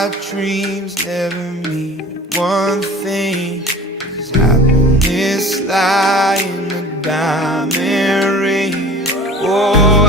our dreams never mean one thing. Does happiness lie in a diamond ring? Oh,